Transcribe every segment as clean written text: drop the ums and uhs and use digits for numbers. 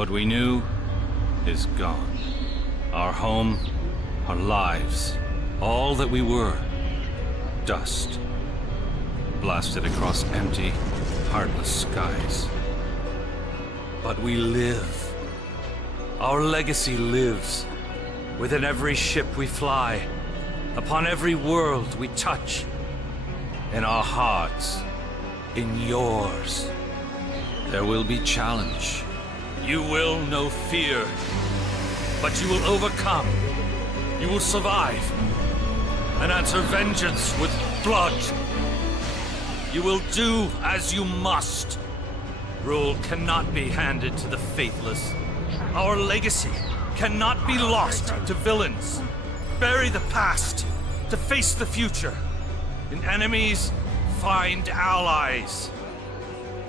What we knew is gone. Our home, our lives, all that we were, dust. Blasted across empty, heartless skies. But we live. Our legacy lives within every ship we fly, upon every world we touch, in our hearts, in yours. There will be challenge. You will know fear, but you will overcome. You will survive and answer vengeance with blood. You will do as you must. Rule cannot be handed to the faithless. Our legacy cannot be lost to villains. Bury the past to face the future. In enemies, find allies.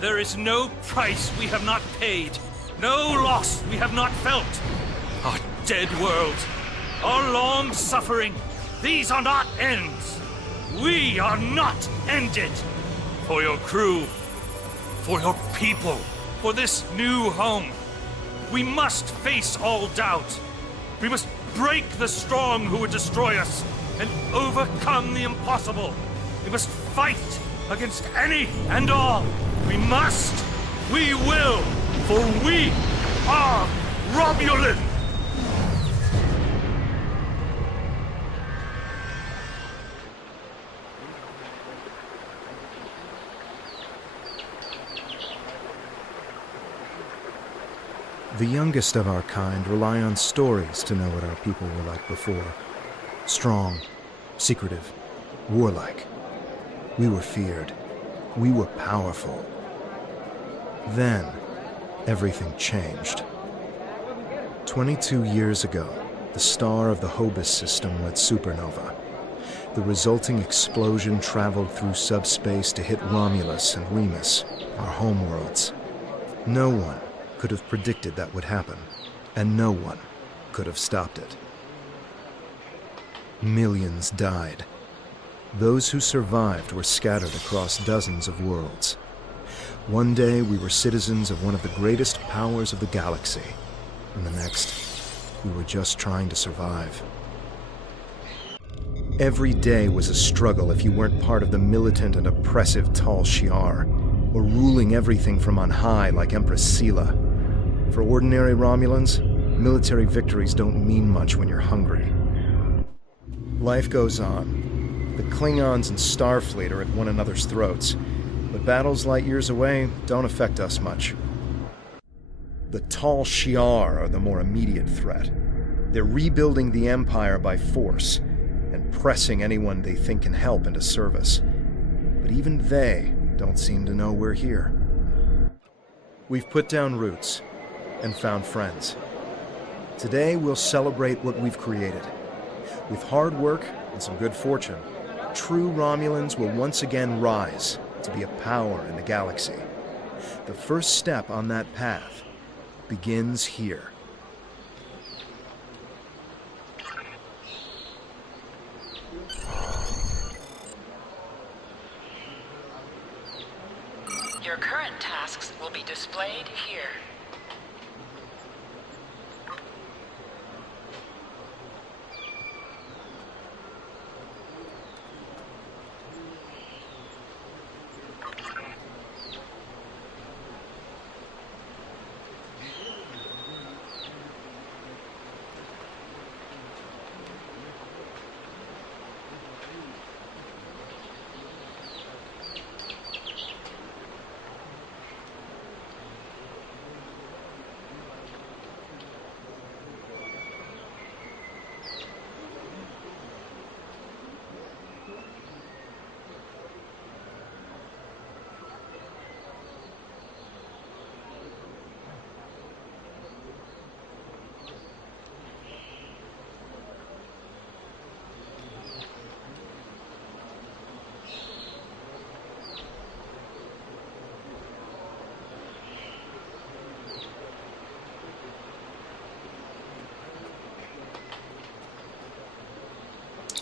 There is no price we have not paid, no loss we have not felt. Our dead world, our long suffering, these are not ends. We are not ended. For your crew, for your people, for this new home, we must face all doubt. We must break the strong who would destroy us and overcome the impossible. We must fight against any and all. We must, we will, for we are Romulan! The youngest of our kind rely on stories to know what our people were like before. Strong, secretive, warlike. We were feared. We were powerful. Then, everything changed. 22 years ago, the star of the Hobus system went supernova. The resulting explosion traveled through subspace to hit Romulus and Remus, our homeworlds. No one could have predicted that would happen, and no one could have stopped it. Millions died. Those who survived were scattered across dozens of worlds. One day we were citizens of one of the greatest powers of the galaxy, and the next, we were just trying to survive. Every day was a struggle if you weren't part of the militant and oppressive Tal Shiar, or ruling everything from on high like Empress Sela. For ordinary Romulans, military victories don't mean much when you're hungry. Life goes on. The Klingons and Starfleet are at one another's throats, but battles light years away don't affect us much. The Tal Shiar are the more immediate threat. They're rebuilding the Empire by force, and pressing anyone they think can help into service. But even they don't seem to know we're here. We've put down roots and found friends. Today we'll celebrate what we've created. With hard work and some good fortune, true Romulans will once again rise to be a power in the galaxy. The first step on that path begins here. Your current tasks will be displayed here.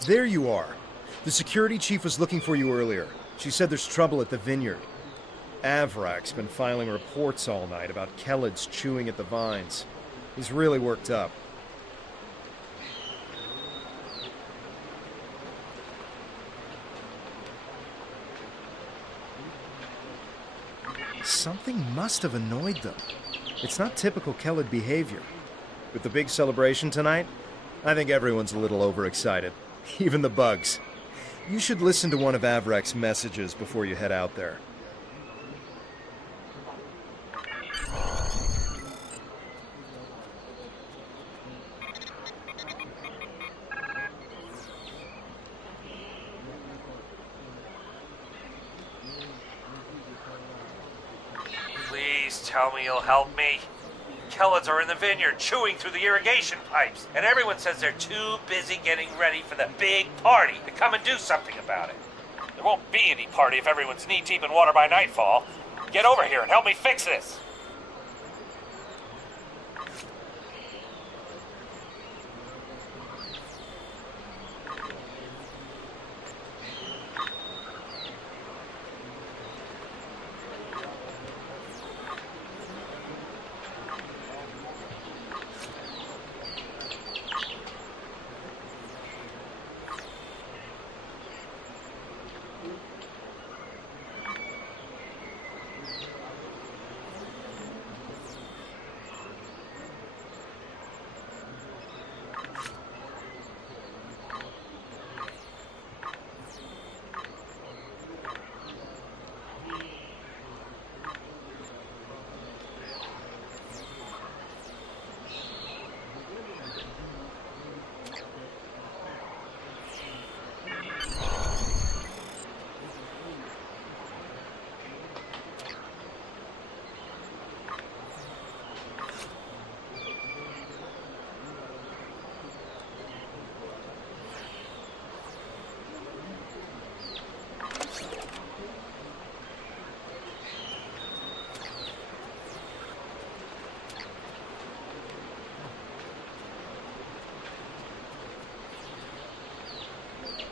There you are. The security chief was looking for you earlier. She said there's trouble at the vineyard. Avrak's been filing reports all night about Kellids chewing at the vines. He's really worked up. Something must have annoyed them. It's not typical Kellid behavior. With the big celebration tonight, I think everyone's a little overexcited. Even the bugs. You should listen to one of Avrak's messages before you head out there. Please tell me you'll help me. Kellids are in the vineyard chewing through the irrigation pipes, and everyone says they're too busy getting ready for the big party to come and do something about it. There won't be any party if everyone's knee-deep in water by nightfall. Get over here and help me fix this.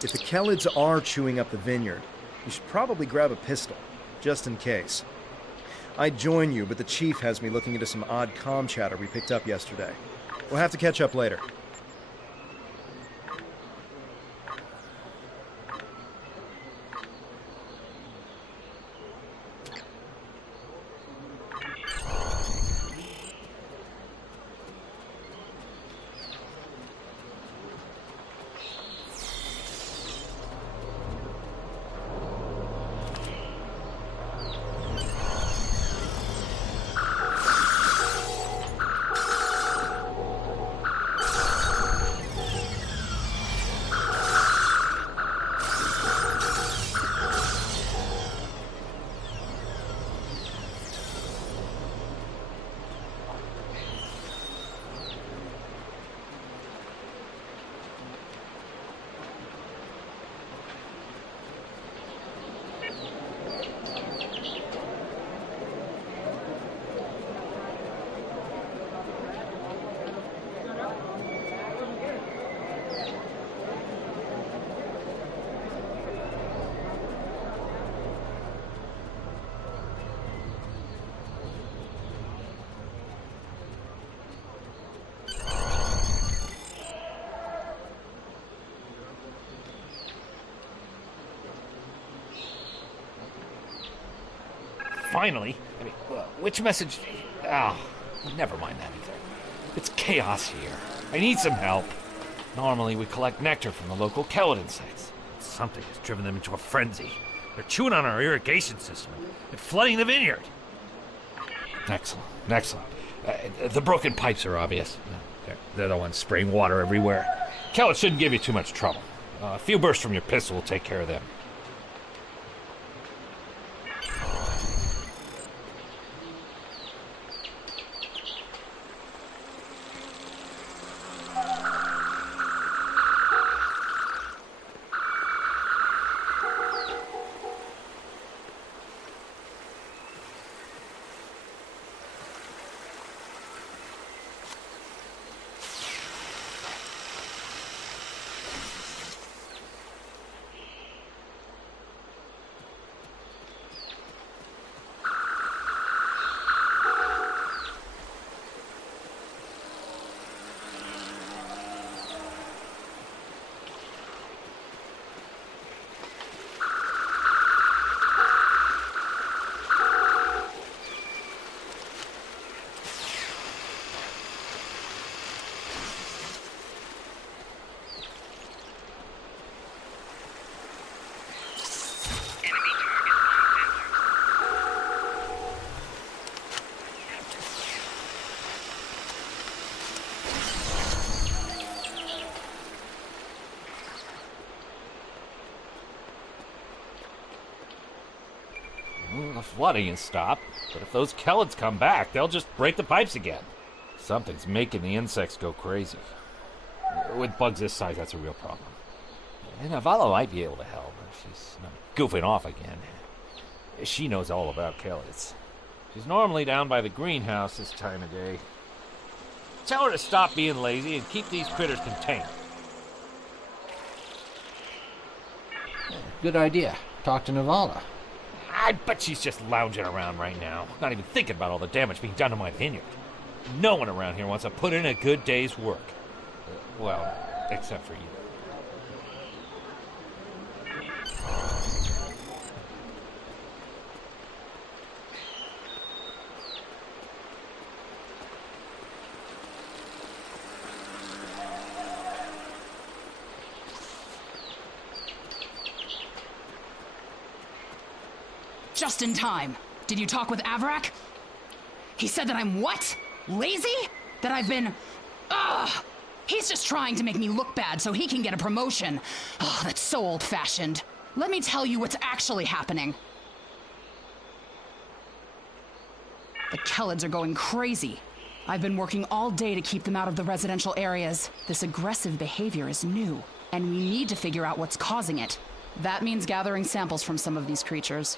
If the Kellids are chewing up the vineyard, you should probably grab a pistol, just in case. I'd join you, but the chief has me looking into some odd comm chatter we picked up yesterday. We'll have to catch up later. Finally? I mean, which message? Never mind that either. It's chaos here. I need some help. Normally we collect nectar from the local Kellid insects. Something has driven them into a frenzy. They're chewing on our irrigation system and flooding the vineyard. Excellent. The broken pipes are obvious. They're the ones spraying water everywhere. Kellid shouldn't give you too much trouble. A few bursts from your pistol will take care of them. Well, the flooding has stopped, but if those Kellids come back, they'll just break the pipes again. Something's making the insects go crazy. With bugs this size, that's a real problem. And Avala might be able to help if she's not goofing off again. She knows all about Kellids. She's normally down by the greenhouse this time of day. Tell her to stop being lazy and keep these critters contained. Good idea. Talk to Navala. I bet she's just lounging around right now, not even thinking about all the damage being done to my vineyard. No one around here wants to put in a good day's work. Well, except for you. Just in time. Did you talk with Avarak? He said that I'm what? Lazy? That I've been... Ugh! He's just trying to make me look bad so he can get a promotion. Oh, that's so old-fashioned. Let me tell you what's actually happening. The Kellids are going crazy. I've been working all day to keep them out of the residential areas. This aggressive behavior is new, and we need to figure out what's causing it. That means gathering samples from some of these creatures.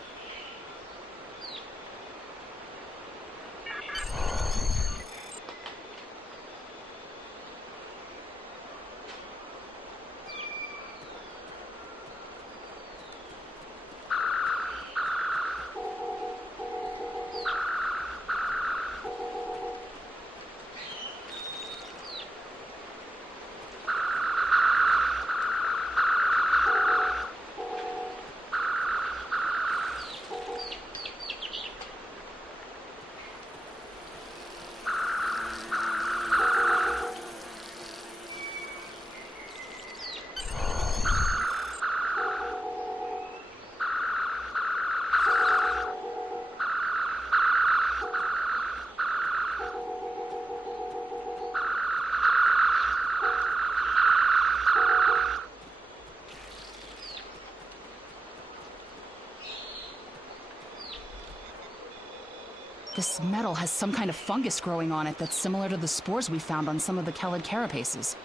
This metal has some kind of fungus growing on it that's similar to the spores we found on some of the Kellid carapaces.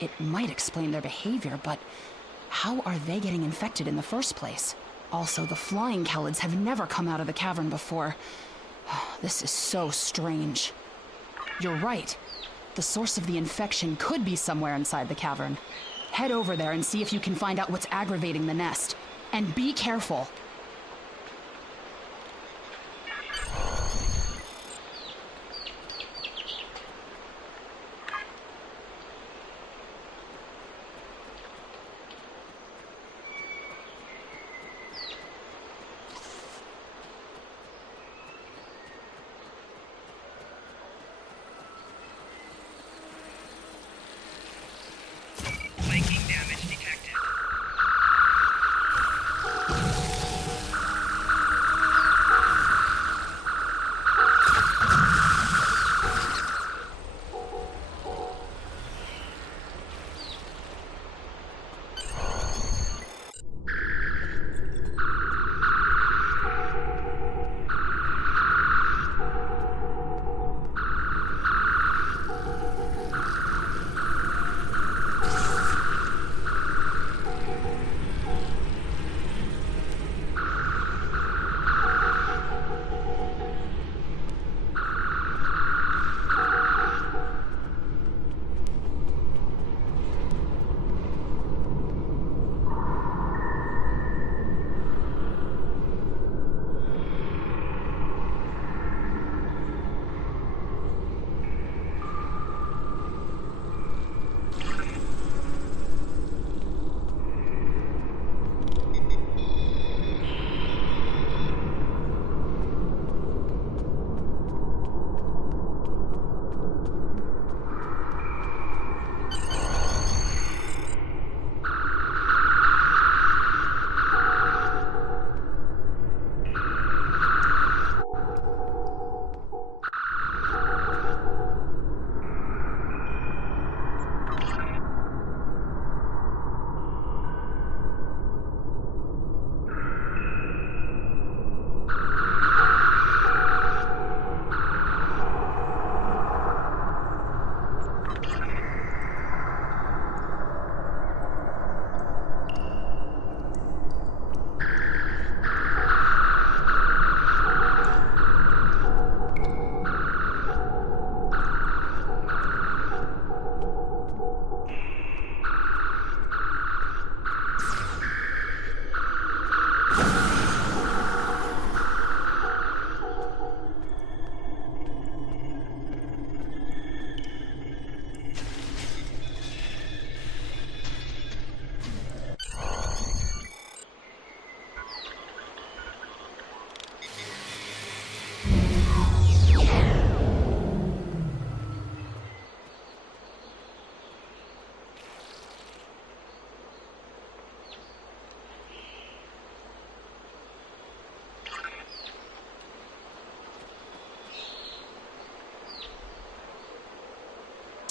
It might explain their behavior, but how are they getting infected in the first place? Also, the flying Kellids have never come out of the cavern before. This is so strange. You're right. The source of the infection could be somewhere inside the cavern. Head over there and see if you can find out what's aggravating the nest. And be careful.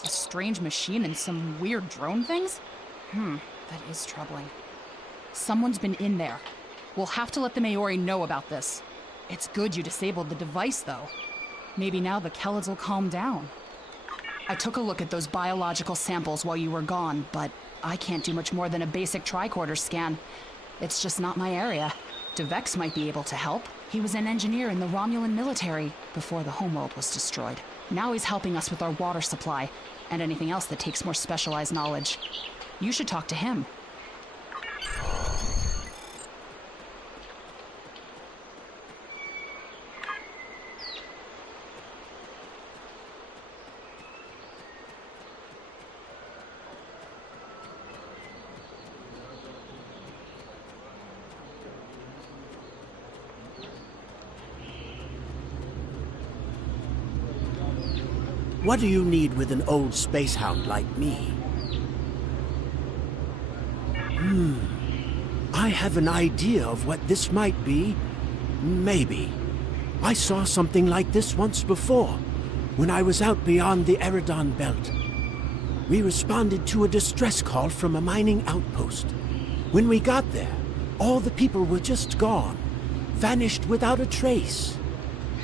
A strange machine and some weird drone things? That is troubling. Someone's been in there. We'll have to let the Maori know about this. It's good you disabled the device, though. Maybe now the Kelids will calm down. I took a look at those biological samples while you were gone, but I can't do much more than a basic tricorder scan. It's just not my area. Devex might be able to help. He was an engineer in the Romulan military before the homeworld was destroyed. Now he's helping us with our water supply and anything else that takes more specialized knowledge. You should talk to him. What do you need with an old space hound like me? I have an idea of what this might be. Maybe. I saw something like this once before, when I was out beyond the Eridon belt. We responded to a distress call from a mining outpost. When we got there, all the people were just gone, vanished without a trace.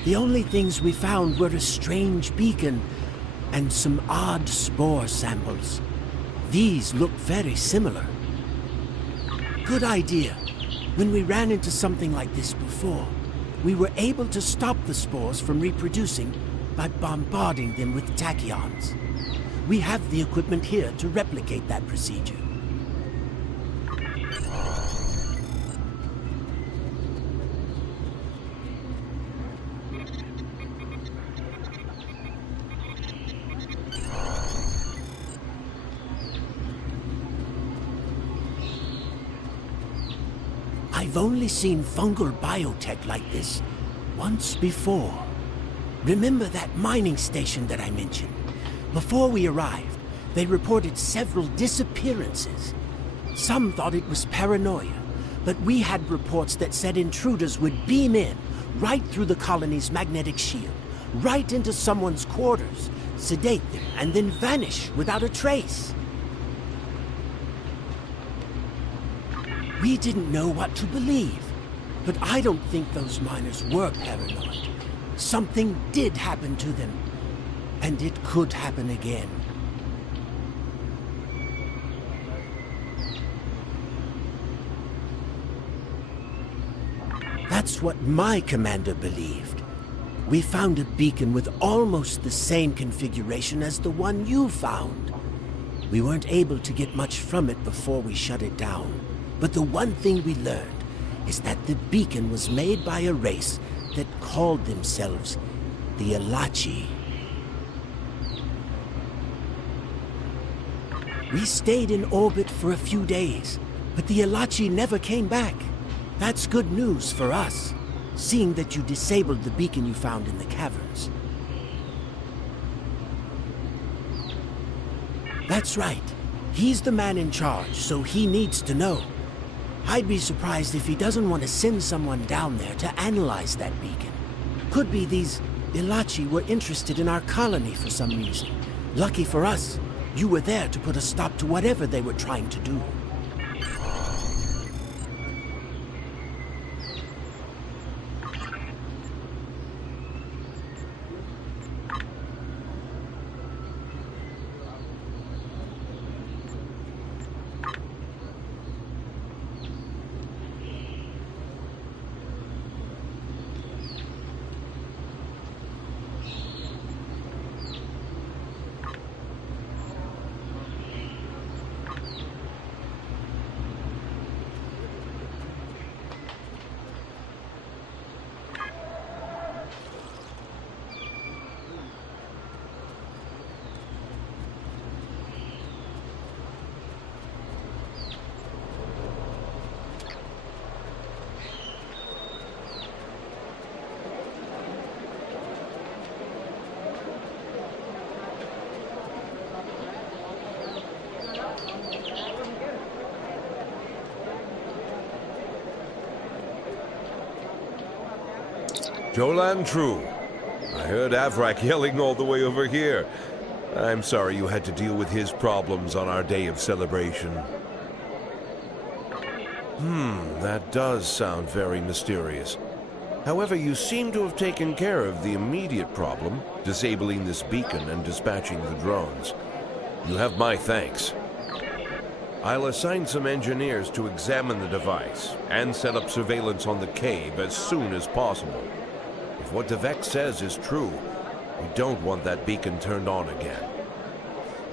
The only things we found were a strange beacon and some odd spore samples. These look very similar. Good idea. When we ran into something like this before, we were able to stop the spores from reproducing by bombarding them with tachyons. We have the equipment here to replicate that procedure. I've only seen fungal biotech like this once before. Remember that mining station that I mentioned? Before we arrived, they reported several disappearances. Some thought it was paranoia, but we had reports that said intruders would beam in right through the colony's magnetic shield, right into someone's quarters, sedate them, and then vanish without a trace. We didn't know what to believe, but I don't think those miners were paranoid. Something did happen to them, and it could happen again. That's what my commander believed. We found a beacon with almost the same configuration as the one you found. We weren't able to get much from it before we shut it down. But the one thing we learned is that the beacon was made by a race that called themselves the Elachi. We stayed in orbit for a few days, but the Elachi never came back. That's good news for us, seeing that you disabled the beacon you found in the caverns. That's right. He's the man in charge, so he needs to know. I'd be surprised if he doesn't want to send someone down there to analyze that beacon. Could be these Elachi were interested in our colony for some reason. Lucky for us, you were there to put a stop to whatever they were trying to do. Jolan True. I heard Avrak yelling all the way over here. I'm sorry you had to deal with his problems on our day of celebration. That does sound very mysterious. However, you seem to have taken care of the immediate problem, disabling this beacon and dispatching the drones. You have my thanks. I'll assign some engineers to examine the device and set up surveillance on the cave as soon as possible. If what Devek says is true, we don't want that beacon turned on again.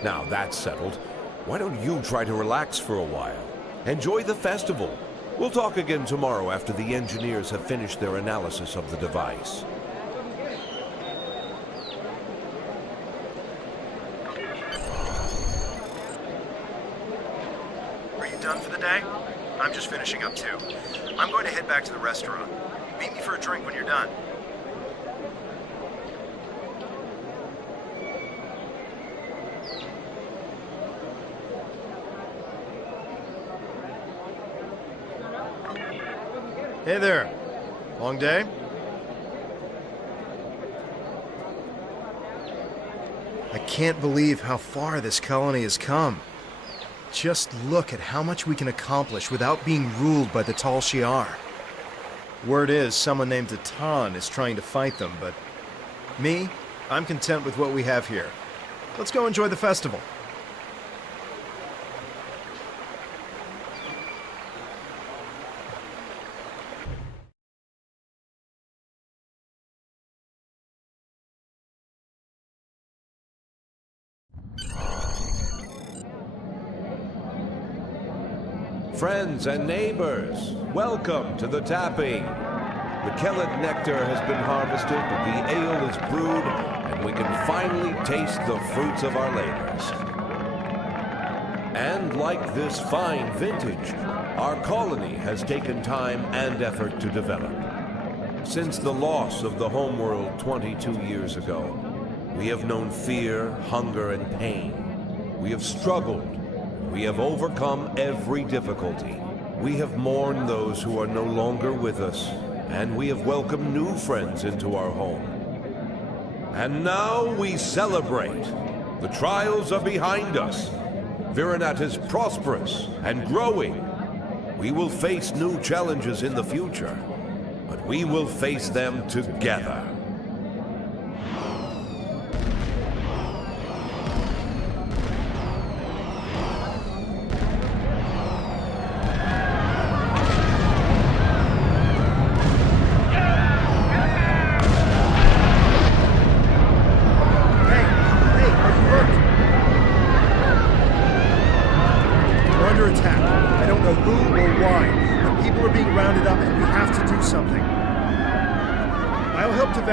Now that's settled, why don't you try to relax for a while? Enjoy the festival. We'll talk again tomorrow after the engineers have finished their analysis of the device. Are you done for the day? I'm just finishing up too. I'm going to head back to the restaurant. Meet me for a drink when you're done. Hey there. Long day? I can't believe how far this colony has come. Just look at how much we can accomplish without being ruled by the Tal Shiar. Word is someone named Toon is trying to fight them, but me, I'm content with what we have here. Let's go enjoy the festival. Friends and neighbors, welcome to the tapping. The Kellet nectar has been harvested, the ale is brewed, and we can finally taste the fruits of our labors. And like this fine vintage, our colony has taken time and effort to develop. Since the loss of the homeworld 22 years ago, we have known fear, hunger, and pain. We have struggled. We have overcome every difficulty. We have mourned those who are no longer with us, and we have welcomed new friends into our home. And now we celebrate. The trials are behind us. Virinat is prosperous and growing. We will face new challenges in the future, but we will face them together.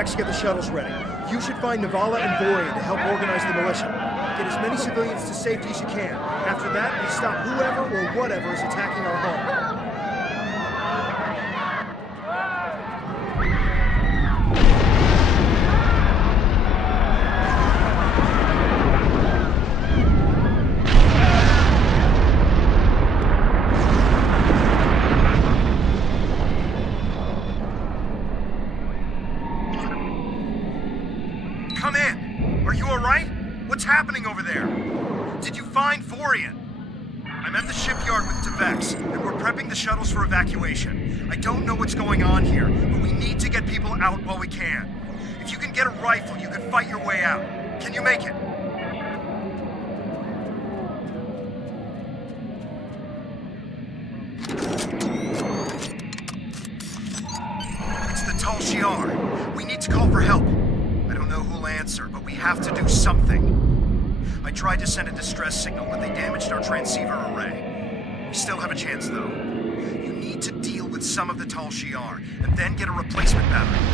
To get the shuttles ready. You should find Navala and Vorian to help organize the militia. Get as many civilians to safety as you can. After that, we stop whoever or whatever is attacking our home. Come in! Are you alright? What's happening over there? Did you find Vorian? I'm at the shipyard with Devex, and we're prepping the shuttles for evacuation. I don't know what's going on here, but we need to get people out while we can. If you can get a rifle, you can fight your way out. Can you make it? It's the Tal Shiar. We need to call for help. I don't know who'll answer, but we have to do something. I tried to send a distress signal, but they damaged our transceiver array. We still have a chance, though. You need to deal with some of the Tal Shiar, and then get a replacement battery.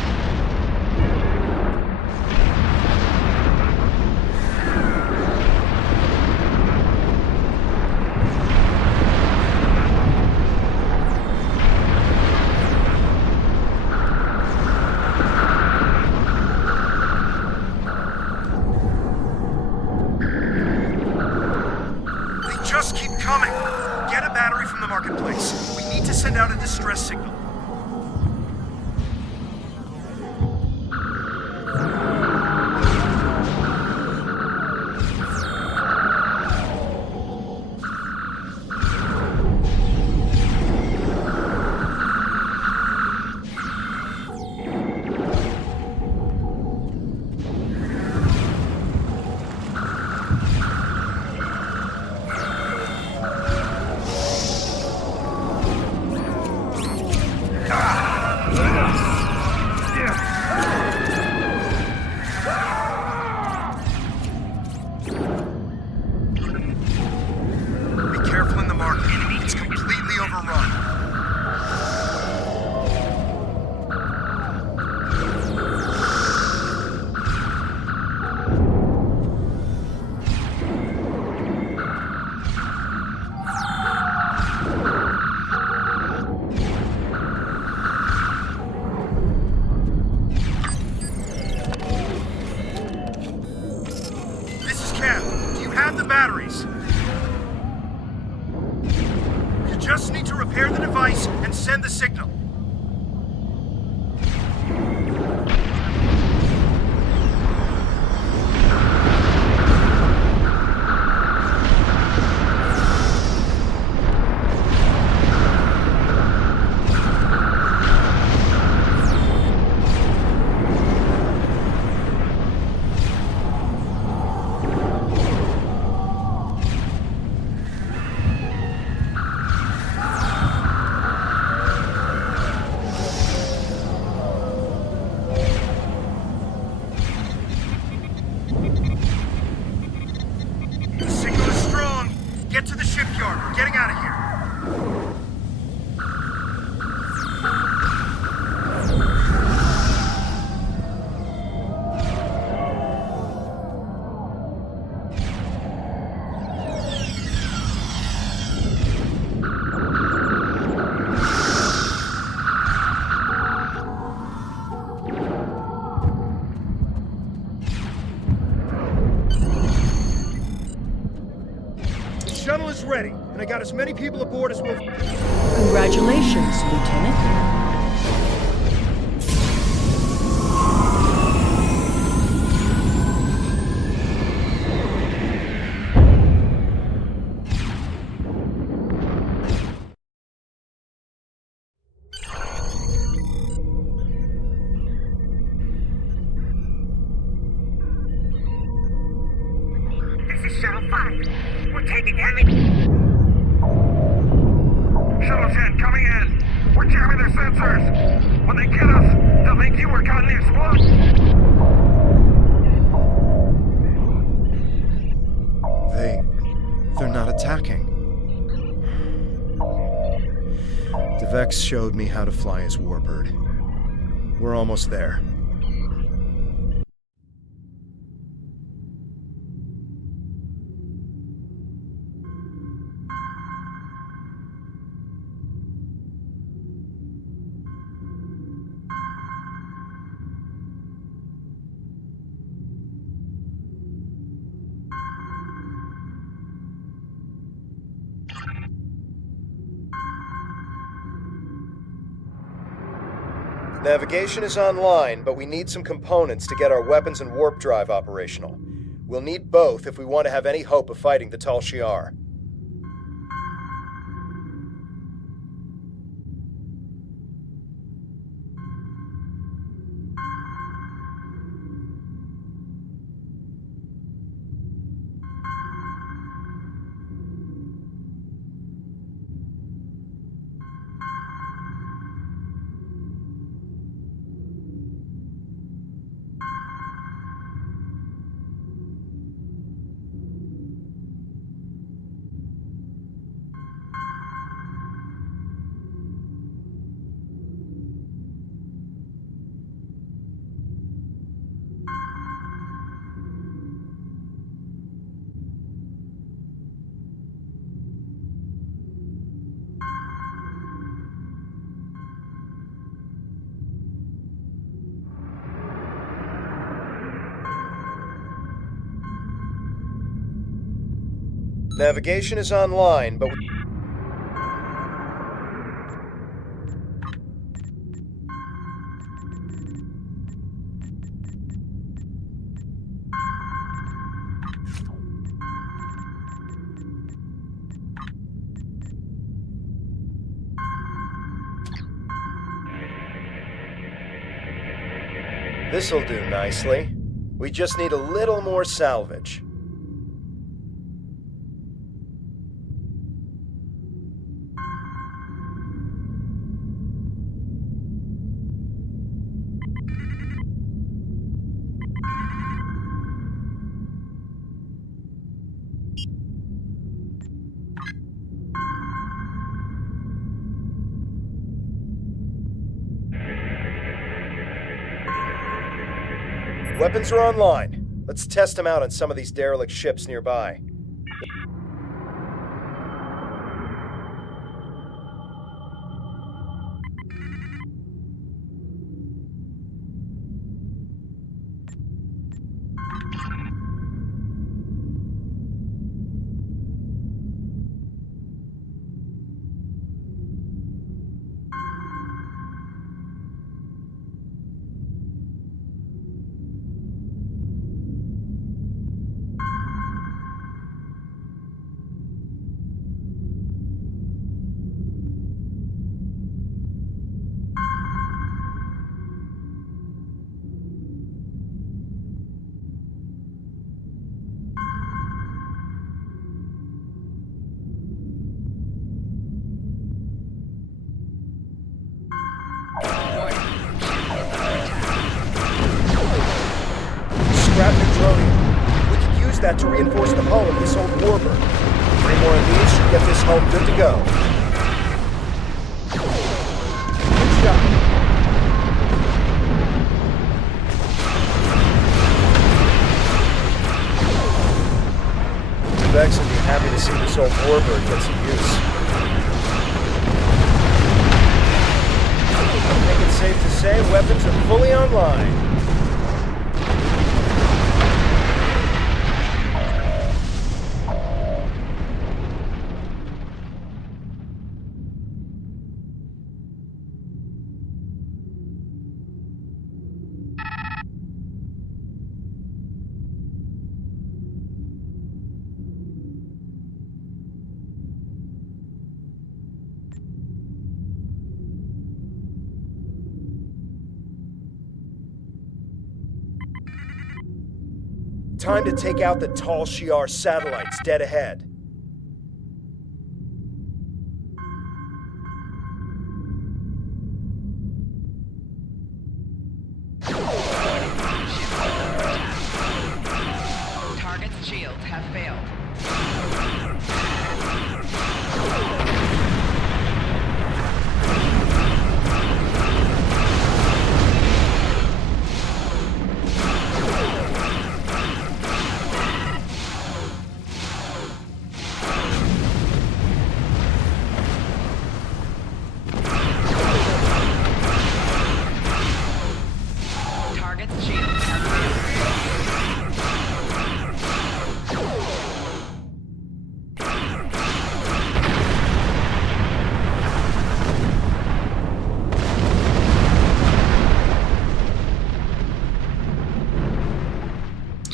Send the signal. The signal is strong. Get to the shipyard. We're getting out of here. The shuttle is ready, and I got as many people aboard as we'll... Congratulations, Lieutenant. This is Shuttle 5. We're taking heavy... Shuttle 10, coming in. We're jamming their sensors. When they get us, they'll think you were caught in the explosion. They're not attacking. Devex showed me how to fly his warbird. We're almost there. Navigation is online, but we need some components to get our weapons and warp drive operational. We'll need both if we want to have any hope of fighting the Tal Shiar. Navigation is online, but we... This'll do nicely. We just need a little more salvage. Weapons are online. Let's test them out on some of these derelict ships nearby. use that to reinforce the hull of this old warbird. 3 more of these should get this hull good to go. Good shot. Vex will be happy to see this old warbird get some use. I think it's safe to say weapons are fully online. Time to take out the Tal Shiar satellites dead ahead. Target's shields have failed.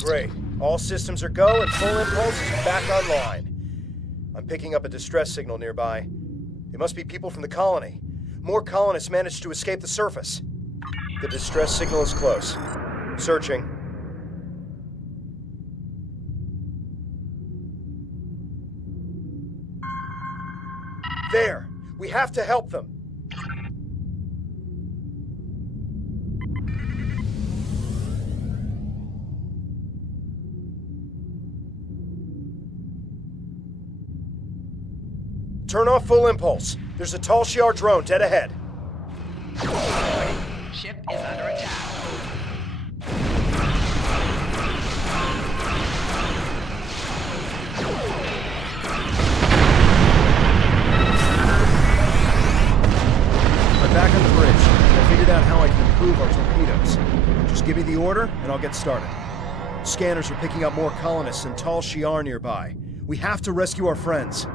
Great. All systems are go and full impulse is back online. I'm picking up a distress signal nearby. It must be people from the colony. More colonists managed to escape the surface. The distress signal is close. Searching. There! We have to help them! Turn off full impulse. There's a Tal Shiar drone dead ahead. Ship is under attack. I'm back on the bridge. I figured out how I can improve our torpedoes. Just give me the order, and I'll get started. Scanners are picking up more colonists and Tal Shiar nearby. We have to rescue our friends.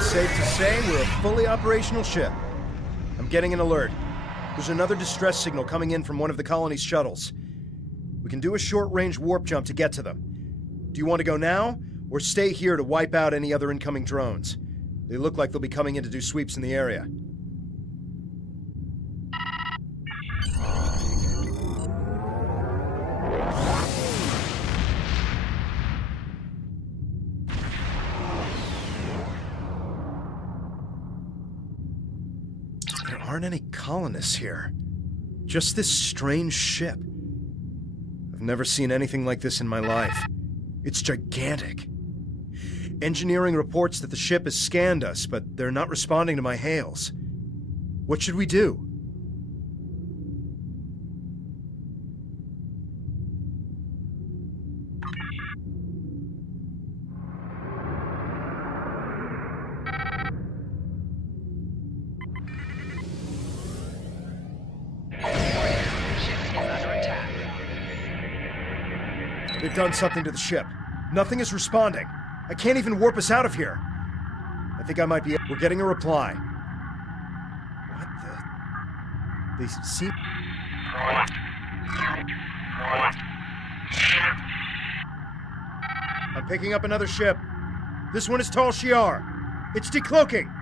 Safe to say we're a fully operational ship. I'm getting an alert. There's another distress signal coming in from one of the colony's shuttles. We can do a short-range warp jump to get to them. Do you want to go now, or stay here to wipe out any other incoming drones? They look like they'll be coming in to do sweeps in the area. There aren't any colonists here. Just this strange ship. I've never seen anything like this in my life. It's gigantic. Engineering reports that the ship has scanned us, but they're not responding to my hails. What should we do? They've done something to the ship. Nothing is responding. I can't even warp us out of here. I think I might be... We're getting a reply. What the... They seem... I'm picking up another ship. This one is Tal Shiar. It's decloaking.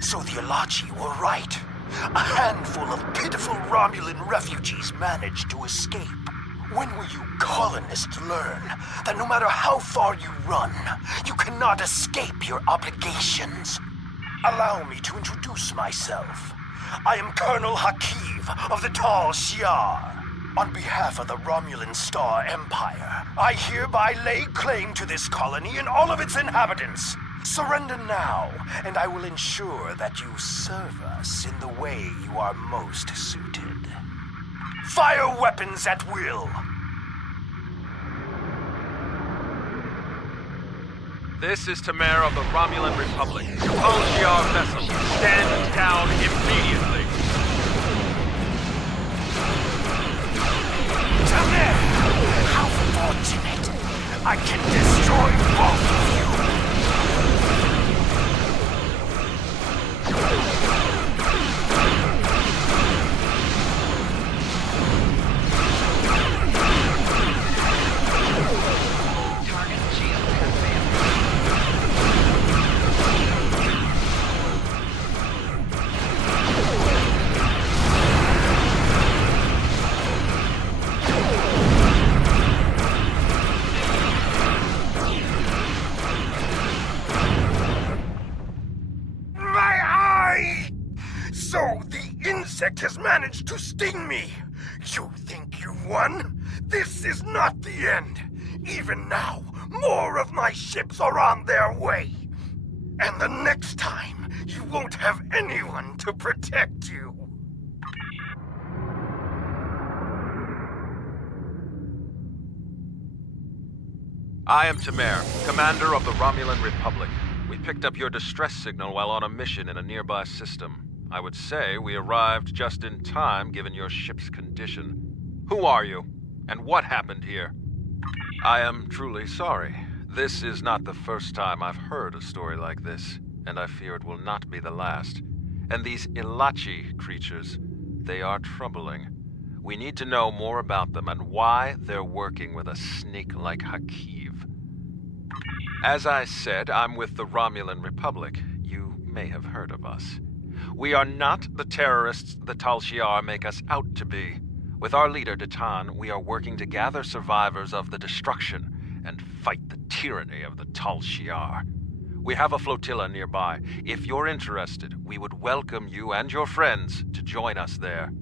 So the Alachi were right. A handful of pitiful Romulan refugees managed to escape. When will you colonists learn that no matter how far you run, you cannot escape your obligations? Allow me to introduce myself. I am Colonel Hakiv of the Tal Shiar. On behalf of the Romulan Star Empire, I hereby lay claim to this colony and all of its inhabitants. Surrender now, and I will ensure that you serve us in the way you are most suited. Fire weapons at will! This is Tamer of the Romulan Republic. Tal Shiar vessel, stand down immediately. Tamer! How fortunate! I can destroy both of you! Has managed to sting me. You think you won? This is not the end. Even now, more of my ships are on their way. And the next time, you won't have anyone to protect you. I am Tamer, commander of the Romulan Republic. We picked up your distress signal while on a mission in a nearby system. I would say we arrived just in time, given your ship's condition. Who are you? And what happened here? I am truly sorry. This is not the first time I've heard a story like this, and I fear it will not be the last. And these Ilachi creatures, they are troubling. We need to know more about them and why they're working with a snake like Hakiv. As I said, I'm with the Romulan Republic. You may have heard of us. We are not the terrorists the Tal Shiar make us out to be. With our leader, Datan, we are working to gather survivors of the destruction and fight the tyranny of the Tal Shiar. We have a flotilla nearby. If you're interested, we would welcome you and your friends to join us there.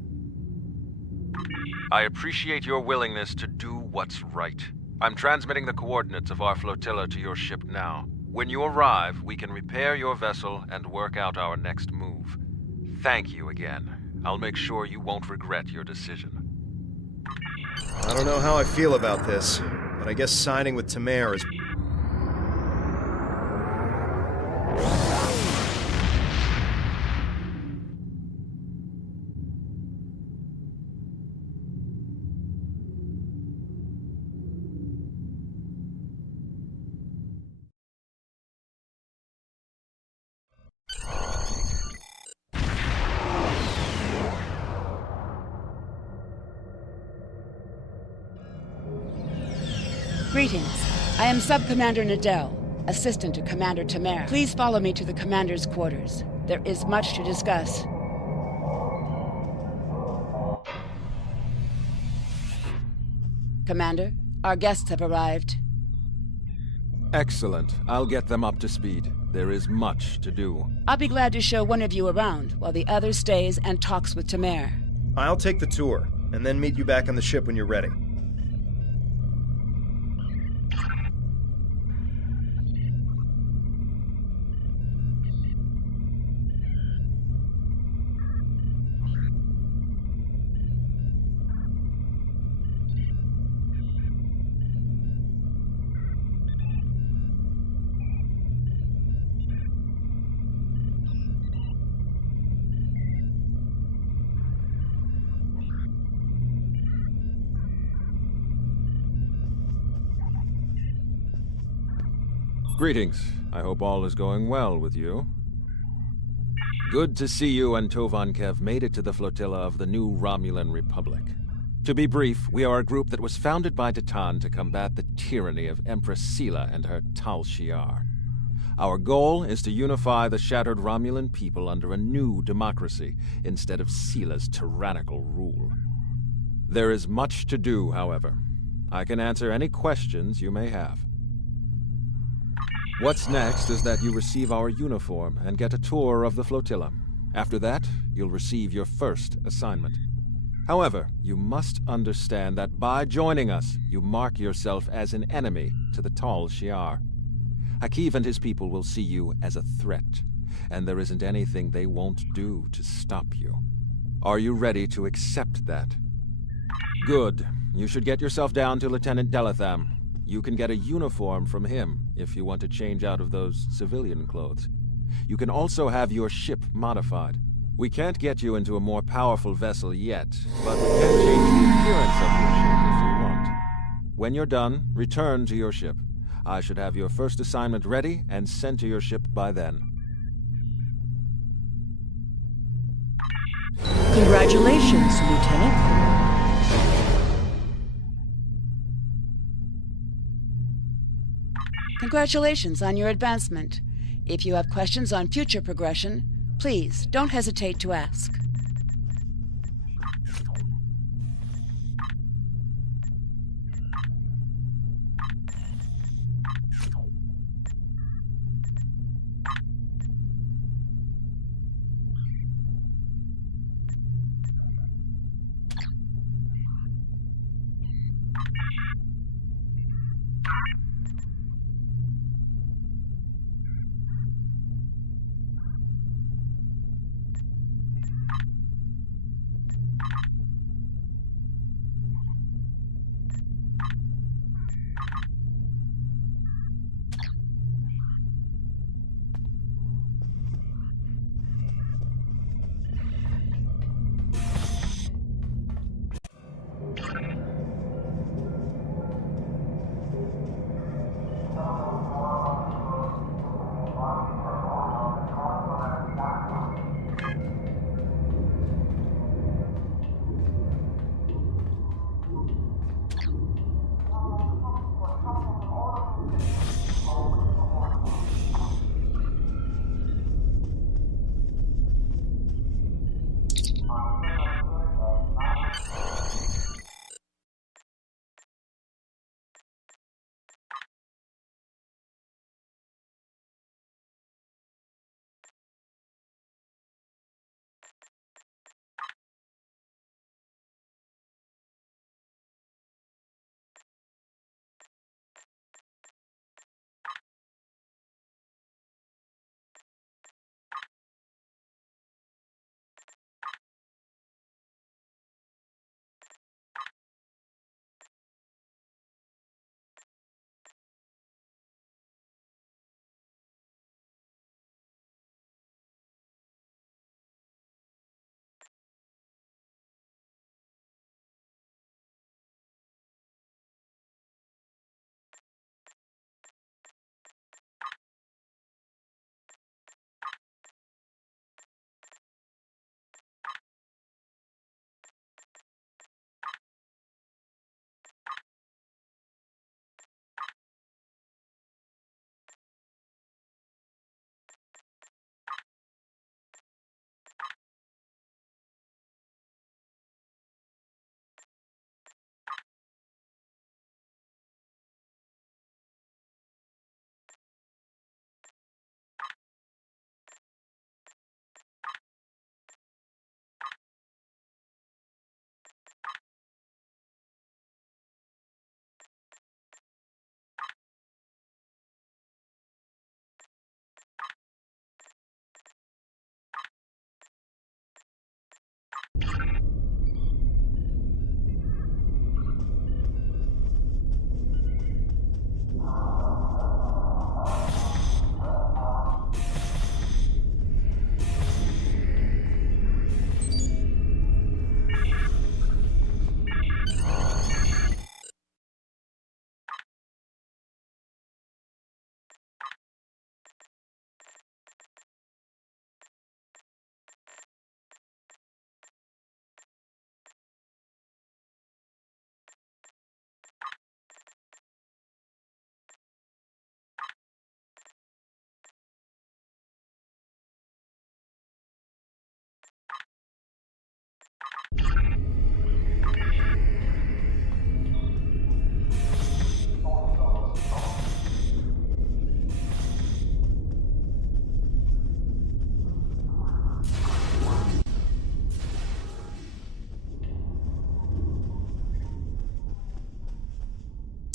I appreciate your willingness to do what's right. I'm transmitting the coordinates of our flotilla to your ship now. When you arrive, we can repair your vessel and work out our next move. Thank you again. I'll make sure you won't regret your decision. I don't know how I feel about this, but I guess siding with Tamer is... Greetings. I am Sub-Commander Nadell, assistant to Commander Tamer. Please follow me to the Commander's quarters. There is much to discuss. Commander, our guests have arrived. Excellent. I'll get them up to speed. There is much to do. I'll be glad to show one of you around while the other stays and talks with Tamer. I'll take the tour, and then meet you back on the ship when you're ready. Greetings. I hope all is going well with you. Good to see you and Tovankev made it to the flotilla of the new Romulan Republic. To be brief, we are a group that was founded by Titan to combat the tyranny of Empress Sela and her Tal Shiar. Our goal is to unify the shattered Romulan people under a new democracy instead of Sela's tyrannical rule. There is much to do, however. I can answer any questions you may have. What's next is that you receive our uniform and get a tour of the flotilla. After that, you'll receive your first assignment. However, you must understand that by joining us, you mark yourself as an enemy to the Tal Shiar. Akiv and his people will see you as a threat, and there isn't anything they won't do to stop you. Are you ready to accept that? Good. You should get yourself down to Lieutenant Delatham. You can get a uniform from him if you want to change out of those civilian clothes. You can also have your ship modified. We can't get you into a more powerful vessel yet, but we can change the appearance of your ship if you want. When you're done, return to your ship. I should have your first assignment ready and sent to your ship by then. Congratulations, Lieutenant. Congratulations on your advancement. If you have questions on future progression, please don't hesitate to ask.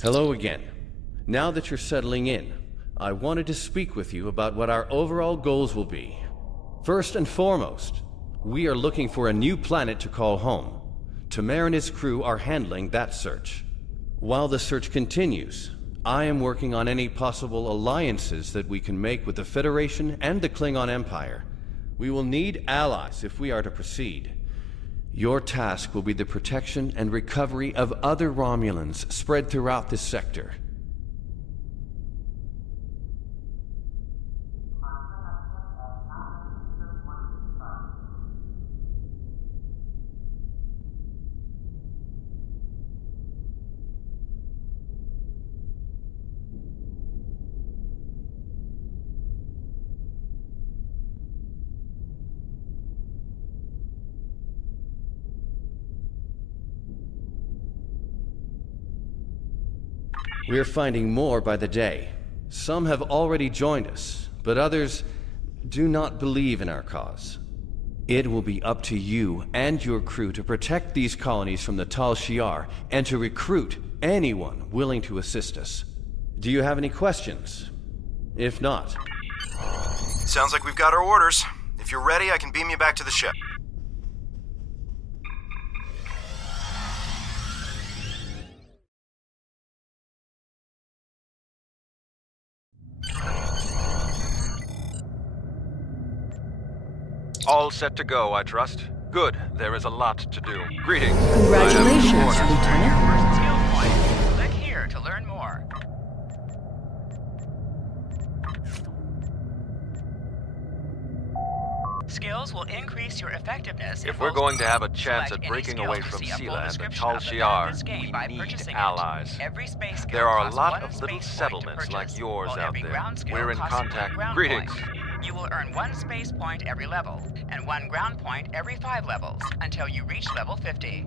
Hello again. Now that you're settling in, I wanted to speak with you about what our overall goals will be. First and foremost, we are looking for a new planet to call home. Tamer and his crew are handling that search. While the search continues, I am working on any possible alliances that we can make with the Federation and the Klingon Empire. We will need allies if we are to proceed. Your task will be the protection and recovery of other Romulans spread throughout this sector. We're finding more by the day. Some have already joined us, but others do not believe in our cause. It will be up to you and your crew to protect these colonies from the Tal Shiar and to recruit anyone willing to assist us. Do you have any questions? If not... Sounds like we've got our orders. If you're ready, I can beam you back to the ship. All set to go, I trust. Good. There is a lot to do. Greetings. Congratulations, Lieutenant. First skill point. Click here to learn more. Skills will increase your effectiveness. If we're going to have a chance at breaking away from Sela and the Tal Shiar, we need allies. There are a lot of little settlements like yours out there. We're in contact. Greetings. You will earn 1 space point every level, and 1 ground point every 5 levels, until you reach level 50.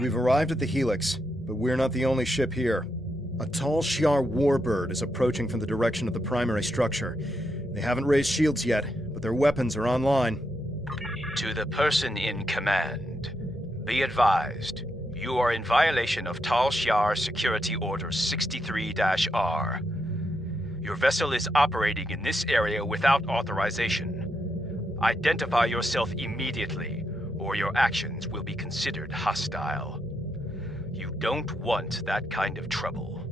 We've arrived at the Helix, but we're not the only ship here. A tall Shi'ar warbird is approaching from the direction of the primary structure. They haven't raised shields yet, but their weapons are online. To the person in command, be advised, you are in violation of Tal Shiar Security Order 63-R. Your vessel is operating in this area without authorization. Identify yourself immediately, or your actions will be considered hostile. You don't want that kind of trouble.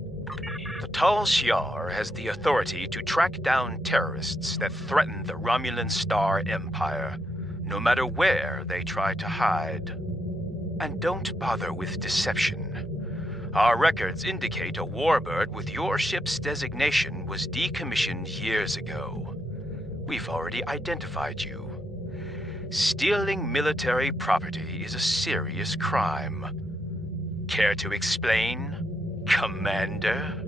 The Tal Shiar has the authority to track down terrorists that threaten the Romulan Star Empire, no matter where they try to hide. And don't bother with deception. Our records indicate a warbird with your ship's designation was decommissioned years ago. We've already identified you. Stealing military property is a serious crime. Care to explain, Commander?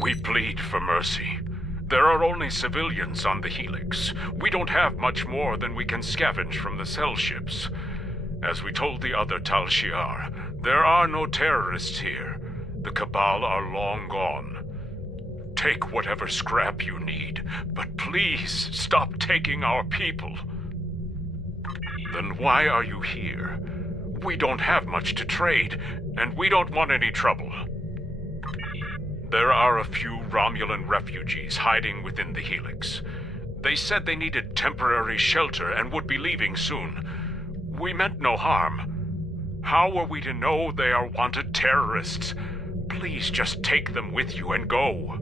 We plead for mercy. There are only civilians on the Helix. We don't have much more than we can scavenge from the cell ships. As we told the other Tal Shiar, there are no terrorists here. The Cabal are long gone. Take whatever scrap you need, but please stop taking our people. Then why are you here? We don't have much to trade, and we don't want any trouble. There are a few Romulan refugees hiding within the Helix. They said they needed temporary shelter and would be leaving soon. We meant no harm. How are we to know they are wanted terrorists? Please just take them with you and go.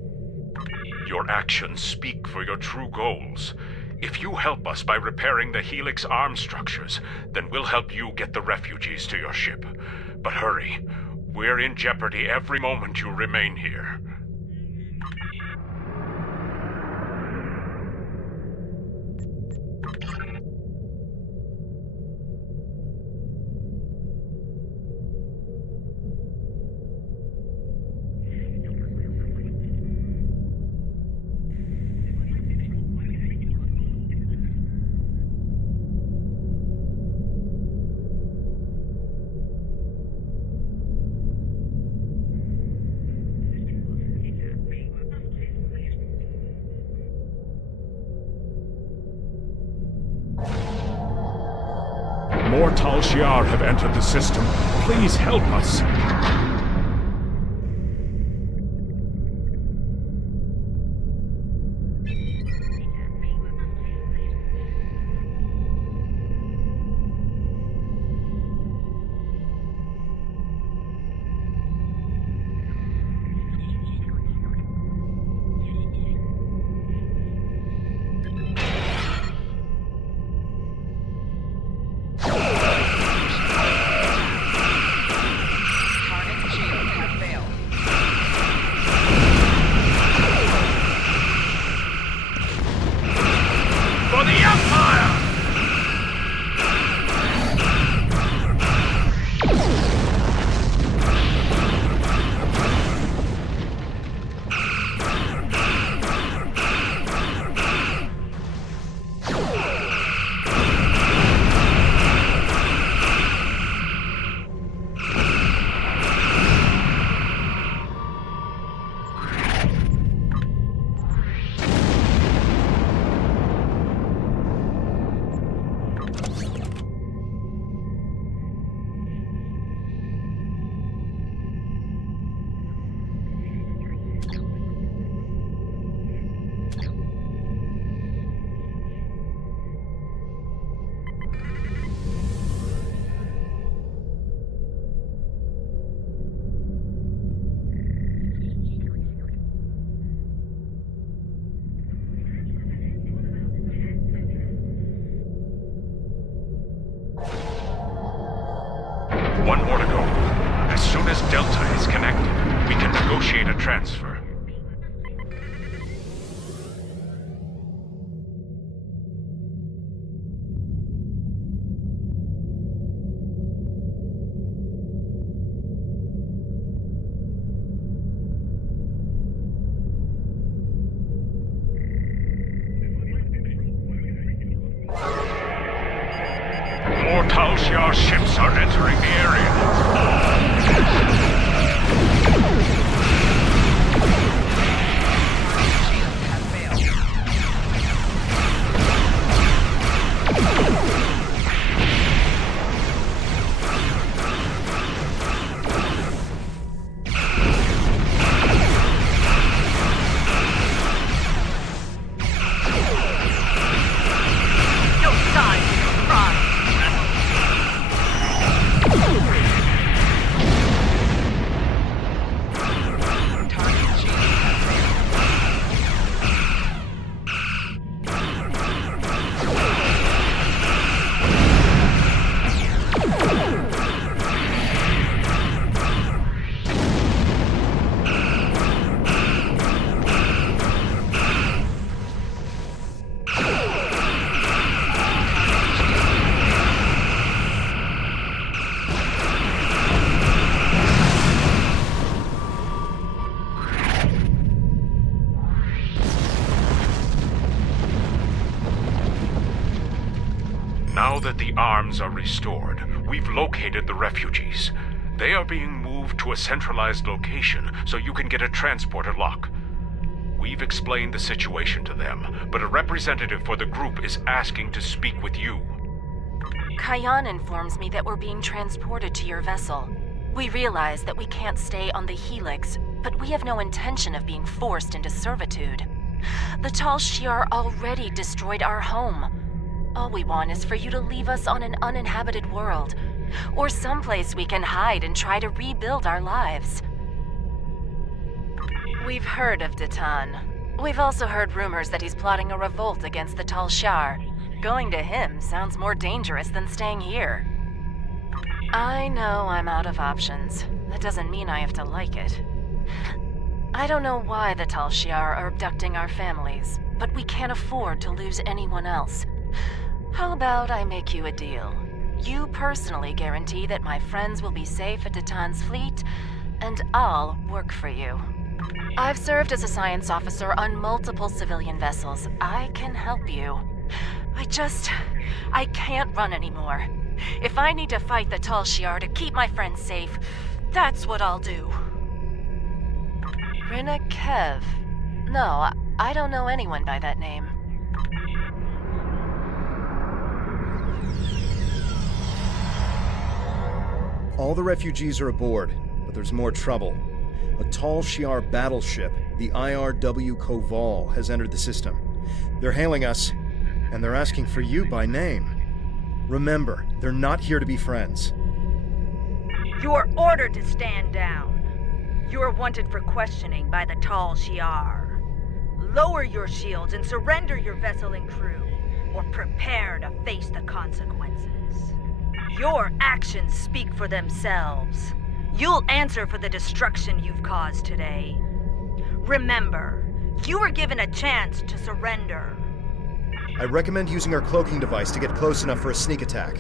Your actions speak for your true goals. If you help us by repairing the Helix arm structures, then we'll help you get the refugees to your ship. But hurry. We're in jeopardy every moment you remain here. More Tal Shiar have entered the system. Please help us. One more to go. As soon as Delta is connected, we can negotiate a transfer. More Tal Shiar ships are entering the area. Now that the arms are restored, we've located the refugees. They are being moved to a centralized location so you can get a transporter lock. We've explained the situation to them, but a representative for the group is asking to speak with you. Kayan informs me that we're being transported to your vessel. We realize that we can't stay on the Helix, but we have no intention of being forced into servitude. The Tal Shiar already destroyed our home. All we want is for you to leave us on an uninhabited world, or someplace we can hide and try to rebuild our lives. We've heard of Datan. We've also heard rumors that he's plotting a revolt against the Tal Shiar. Going to him sounds more dangerous than staying here. I know I'm out of options. That doesn't mean I have to like it. I don't know why the Tal Shiar are abducting our families, but we can't afford to lose anyone else. How about I make you a deal? You personally guarantee that my friends will be safe at Datan's fleet, and I'll work for you. I've served as a science officer on multiple civilian vessels. I can help you. I can't run anymore. If I need to fight the Tal Shiar to keep my friends safe, that's what I'll do. Rina Kev? No, I don't know anyone by that name. All the refugees are aboard, but there's more trouble. A Tal Shiar battleship, the IRW Koval, has entered the system. They're hailing us, and they're asking for you by name. Remember, they're not here to be friends. You are ordered to stand down. You are wanted for questioning by the Tal Shiar. Lower your shields and surrender your vessel and crew, or prepare to face the consequences. Your actions speak for themselves. You'll answer for the destruction you've caused today. Remember, you were given a chance to surrender. I recommend using our cloaking device to get close enough for a sneak attack.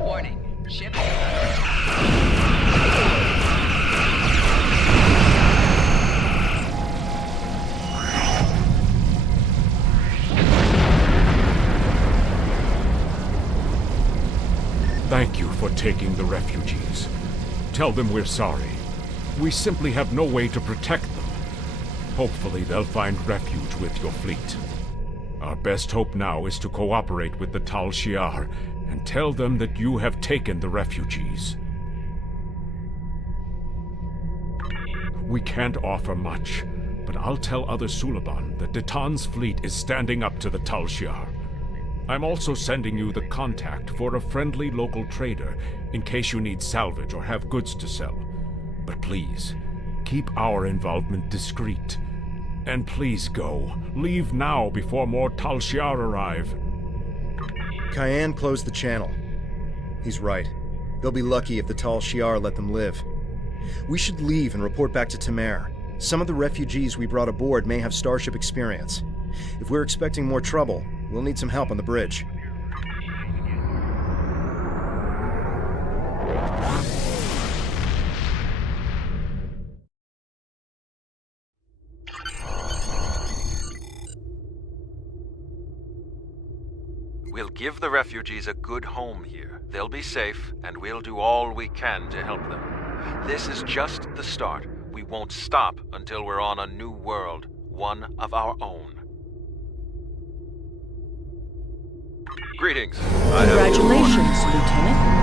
Warning. Ship. Thank you for taking the refugees. Tell them we're sorry. We simply have no way to protect them. Hopefully they'll find refuge with your fleet. Our best hope now is to cooperate with the Tal Shiar and tell them that you have taken the refugees. We can't offer much, but I'll tell other Suliban that Datan's fleet is standing up to the Tal Shiar. I'm also sending you the contact for a friendly local trader in case you need salvage or have goods to sell. But please, keep our involvement discreet. And please go. Leave now before more Tal Shiar arrive. Cayenne closed the channel. He's right. They'll be lucky if the Tal Shiar let them live. We should leave and report back to Tamer. Some of the refugees we brought aboard may have Starship experience. If we're expecting more trouble, we'll need some help on the bridge. We'll give the refugees a good home here. They'll be safe, and we'll do all we can to help them. This is just the start. We won't stop until we're on a new world, one of our own. Greetings. Congratulations, Lieutenant.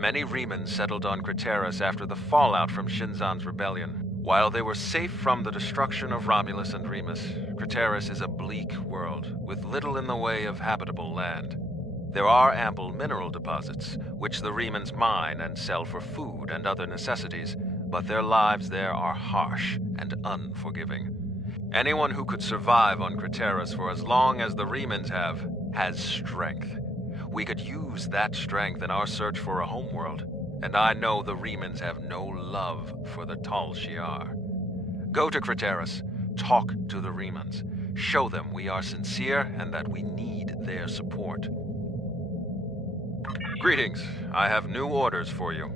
Many Remans settled on Craterus after the fallout from Shinzan's rebellion. While they were safe from the destruction of Romulus and Remus, Craterus is a bleak world, with little in the way of habitable land. There are ample mineral deposits, which the Remans mine and sell for food and other necessities, but their lives there are harsh and unforgiving. Anyone who could survive on Craterus for as long as the Remans have, has strength. We could use that strength in our search for a homeworld, and I know the Remans have no love for the Tal Shiar. Go to Craterus, talk to the Remans, show them we are sincere and that we need their support. Greetings. I have new orders for you.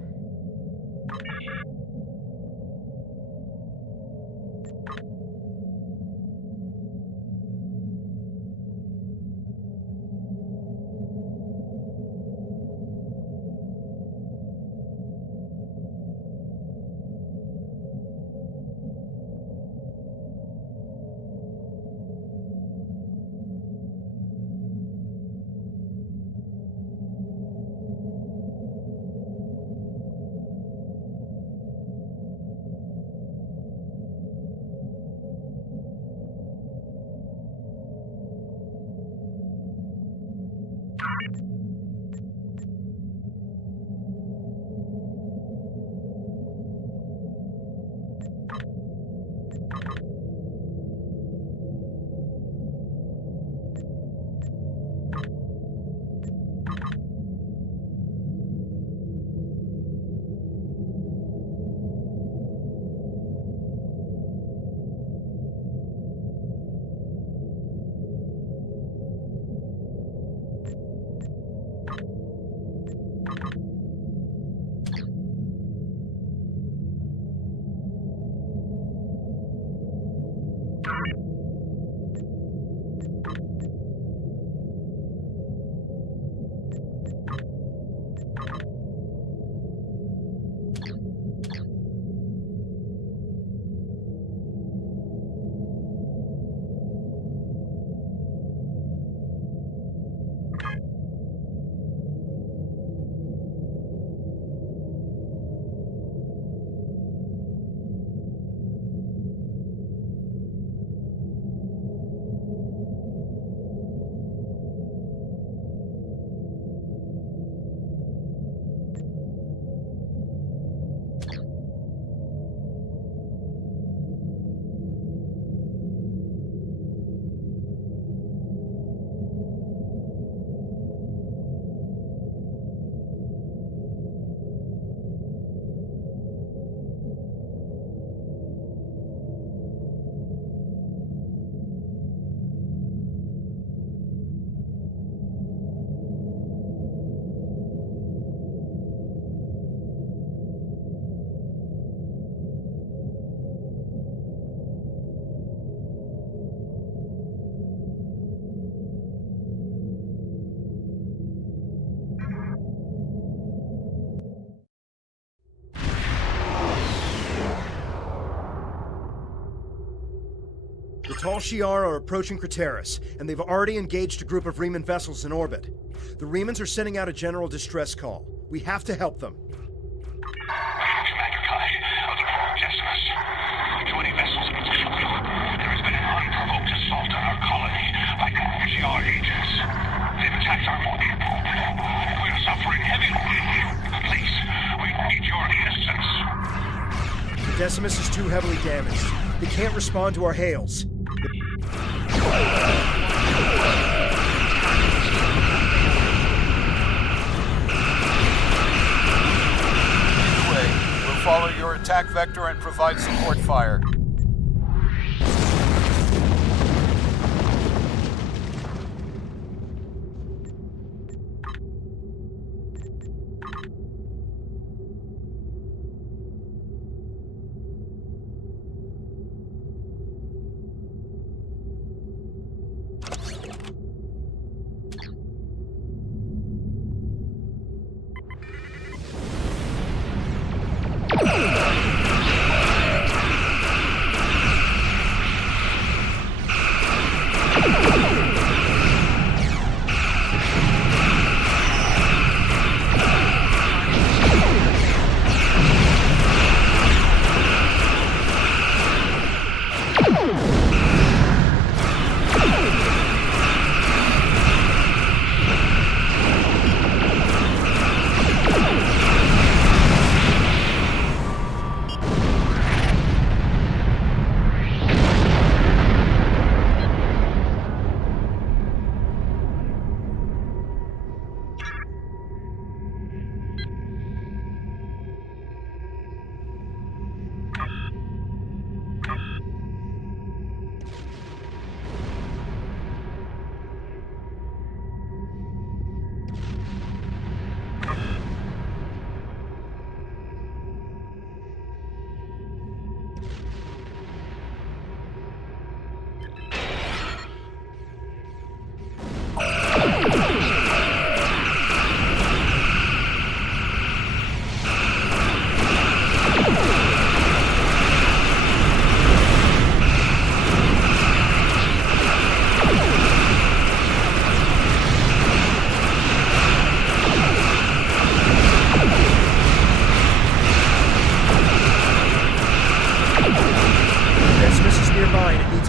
Tal Shiar are approaching Craterus, and they've already engaged a group of Riemann vessels in orbit. The Riemanns are sending out a general distress call. We have to help them. To any vessels in position, there has been an unprovoked assault on our colony by Shiar agents. They've attacked our body. We're suffering heavily. Please, we need your assistance. The Decimus is too heavily damaged. They can't respond to our hails. Either way, we'll follow your attack vector and provide support fire.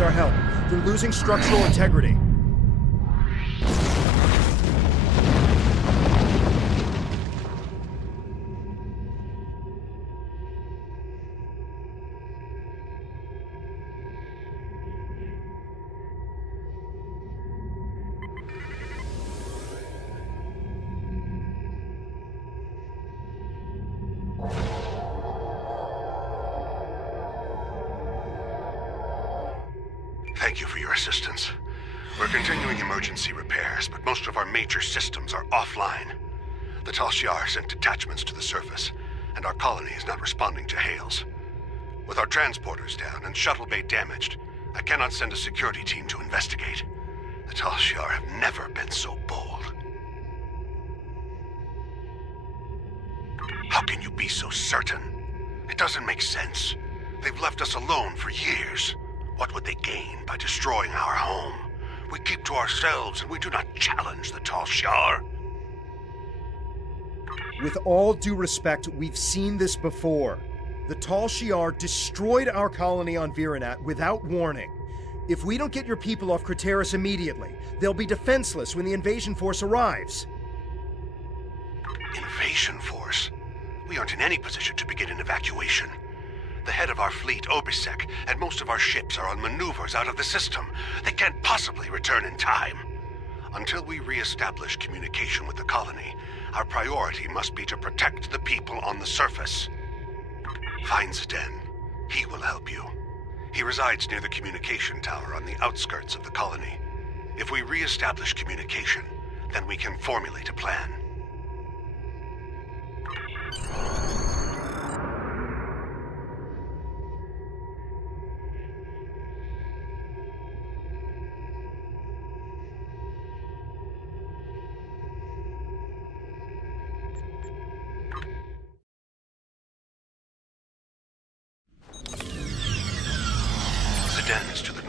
Our help. They're losing structural integrity. Thank you for your assistance. We're continuing emergency repairs, but most of our major systems are offline. The Tal Shiar sent detachments to the surface, and our colony is not responding to hails. With our transporters down and shuttle bay damaged, I cannot send a security team to investigate. The Tal Shiar have never been so bold. How can you be so certain? It doesn't make sense. They've left us alone for years. What would they gain by destroying our home? We keep to ourselves and we do not challenge the Tal Shiar. With all due respect, we've seen this before. The Tal Shiar destroyed our colony on Virinat without warning. If we don't get your people off Craterus immediately, they'll be defenseless when the invasion force arrives. Invasion force? We aren't in any position to begin an evacuation. The head of our fleet, Obisek, and most of our ships are on maneuvers out of the system. They can't possibly return in time. Until we re-establish communication with the colony, our priority must be to protect the people on the surface. Find Zden. He will help you. He resides near the communication tower on the outskirts of the colony. If we re-establish communication, then we can formulate a plan. Zden is to the